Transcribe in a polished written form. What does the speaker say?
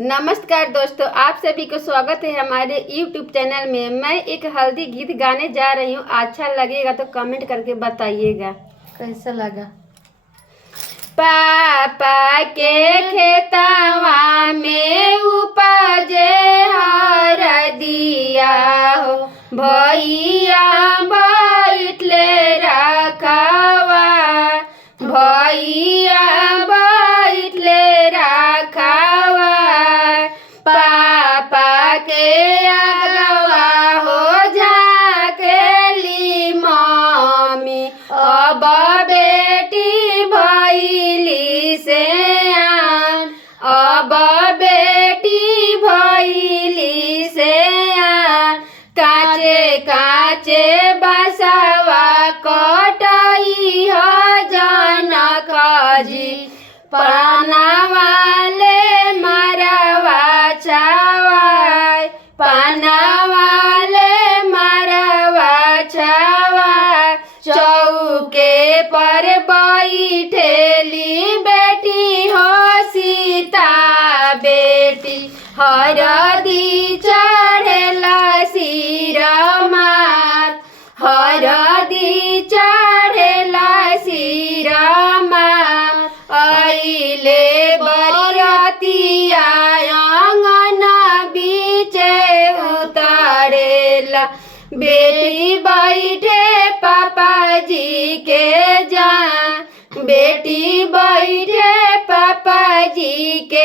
नमस्कार दोस्तों, आप सभी को स्वागत है हमारे YouTube चैनल में। मैं एक हल्दी गीत गाने जा रही हूँ। अच्छा लगेगा तो कमेंट करके बताइएगा कैसा लगा। पापा के खेतवा में उपजे हरदिया हो, भैया बैठले रखवा, भैया बैठले रखवा। पापा के अगवा हो झाकेली मम्मी, अब बेटी भैली से आन, अब बेटी भैली से आन। काचे काचे बसवा कटई हो जनक जी, पानावाले मरवा छवाय, पानावाले मरवा छवाय। चौके पर बैठेली बेटी हो सीता बेटी, हरदी चढ़ेला सिर मात, हरदी चढ़ेला सिर मात। अइले बरियतिया आंगन बीचे उतारेला, बेटी बैठे पापा जी के जान, बेटी बैठे पापा जी के